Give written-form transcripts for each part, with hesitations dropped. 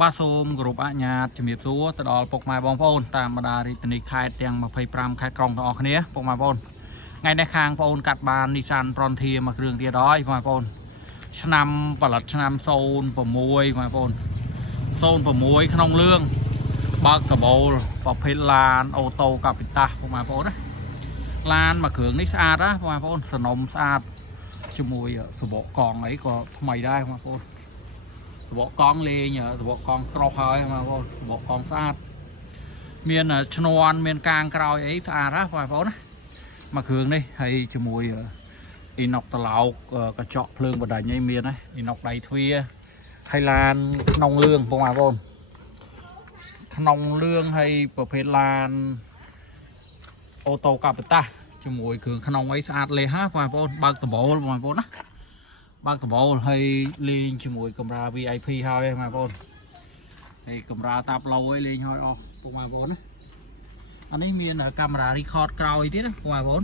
បាសូមគោរពអញ្ញាតជំរាបសួរទៅដល់ពុកម៉ែបងប្អូនតាមបណ្ដារាជធានីខេត្តទាំង25ខេត្តក្រុងទាំងអស់គ្នាពុកម៉ែបងប្អូនថ្ងៃនេះខាងបងប្អូនកាត់បាន Nissan Frontier មួយគ្រឿងទៀតហើយបងប្អូនឆ្នាំផលិតឆ្នាំ06បងប្អូន06ក្នុងលឿងបើកកាបូលប្រភេទឡានអូតូកាពីតាបងប្អូនណាឡានមួយគ្រឿងនេះស្អាតណាបងប្អូនសនំស្អាតជាមួយសបកកង់អីក៏ថ្មីដែរបងប្អូនសបកកង់លេងសបកកង់ក្រោះហើយបងប្អូនសបកកង់ស្អាតមានឈ្នន់មានកាងក្រោយអីស្អាតណាបងប្អូនណាមួយគ្រឿងនេះហើយជាមួយអ៊ីណុកតឡោកកញ្ចក់ភ្លើងបដាញ់អីមានណាអ៊ីណុកដៃទ្វារហើយឡានក្នុងលឿងបងប្អូនក្នុងលឿងហើយប្រភេទឡានអូតូកាបតាជាមួយគ្រឿងក្នុងអីស្អាតលេសបងប្អូនបើកដបូលបងប្អូនណាបើកដបូលហើយលេងជាមួយកម្រា VIP ហើយបងប្អូនហើយកម្រាតាប់ឡូឲ្យលេងហើយអស់បងប្អូនណាអានេះមានកាមេរ៉ា record ក្រោយទៀតណាបងប្អូន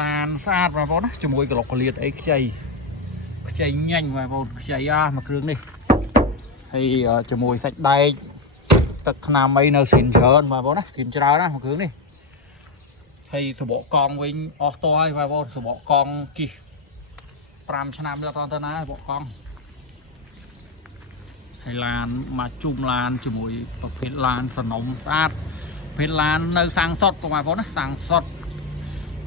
ឡានស្អាតបងប្អូនណាជាមួយក្លុកក្លៀតអីខ្ចីញ៉ាញ់បងប្អូនខ្ចីមួយគ្រឿងនេះហើយជាមួយសាច់ដែកទឹកថ្នាំអីនៅស៊ីនច្រើនបងប្អូនណាស៊ីនច្រើនណាមួយគ្រឿងនេះហើយសបកកង់វិញអស់តហើយបងប្អូនសបកកង់គិះ5ឆ្នាំលត់ទៅណាសបកកង់ហើយឡានមកជុំឡានជាមួយប្រភេទឡានសនំស្អាតប្រភេទឡាននៅសាំងសុតបងប្អូនណាសាំងសុត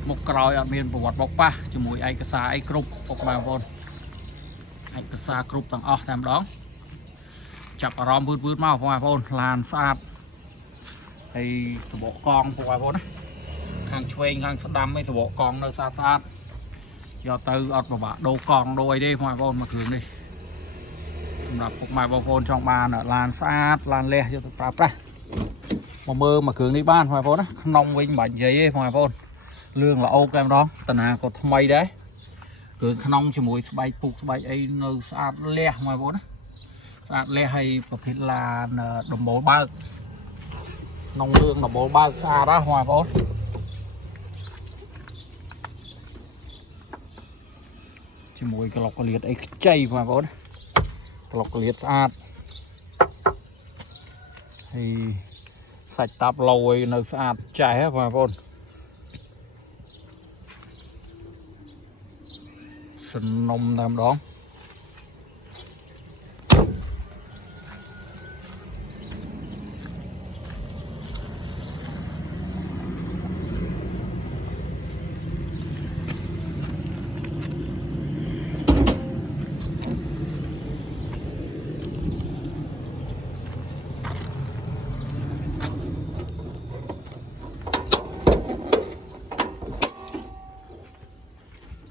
មុខក្រោយអត់មានប្រវត្តិបោកប៉ះជាមួយឯកសារអីគ្រប់បងប្អូនឯកសារគ្រប់ទាំងអស់តែម្ដងចាប់អារម្មណ៍វឺតមកបងប្អូនឡានស្អាតហើយសបកកង់បងប្អូនណាខាងឆ្វេងខាងស្ដាំឯសបកកង់នៅស្អាតយកទៅអត់ពិបាកដូរកង់ដូរអីទេបងប្អូនមួយគ្រឿងនេះសម្រាប់ពុកម៉ែបងប្អូនចង់បានឡានស្អាតឡានលះយកទៅប្រើប្រាស់មកមើលមួយគ្រឿងនេះបានបងប្អូនណាក្នុងវិញមិនបាច់និយាយទេបងប្អូនលឿងល្អតែម្ដងតាណាក៏ថ្មីដែរគ្រឿងក្នុងជាមួយស្បែកពុកស្បែកអីនៅស្អាតលះបងប្អូនណាស្អាតលះហើយប្រភេទឡានដំបូលបើកក្នុងលឿងដំបូលបើកស្អាតណាបងប្អូនជាមួយក្លុកក្លៀតអីខ្ចីបងប្អូនក្លុកក្លៀតស្អាតហើយសាច់តាប់ឡូយនៅស្អាតចែសបងប្អូនសនំតែម្ដង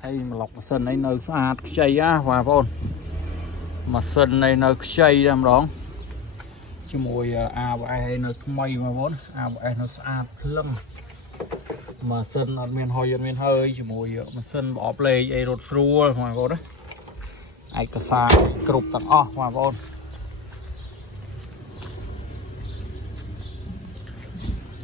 ហើយម្លុកម៉ាស៊ីនឯនៅស្អាតខ្ចីបងប្អូនម៉ាស៊ីនឯនៅខ្ចីតែម្ដងជាមួយ ABS នៅថ្មីបងប្អូន ABS នៅស្អាតភ្លឹមម៉ាស៊ីនអត់មានហុយអត់មានហើយជាមួយម៉ាស៊ីនប្រអប់លេខអីរត់ស្រួលបងប្អូនណាឯកសារគ្រប់ទាំងអស់បងប្អូន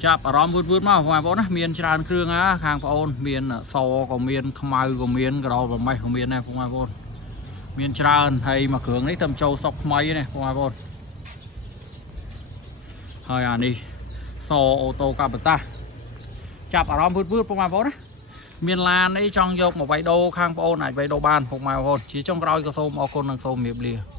ចាប់អារម្មណ៍វឺតមកបងប្អូនណាមានច្រើនគ្រឿងខាងបងប្អូនមានសក៏មានខ្មៅក៏មានកដោប្រមេះក៏មានដែរបងប្អូនមានច្រើនហើយមួយគ្រឿងនេះតែចូលស្តុកថ្មីនេះបងប្អូនហើយអានេះសអូតូកាបតាចាប់អារម្មណ៍វឺតបងប្អូនណាមានឡានអីចង់យកមកវាយដូរខាងបងប្អូនអាចវាយដូរបានបងប្អូនជាចុងក្រោយក៏សូមអរគុណនិងសូមជម្រាបលា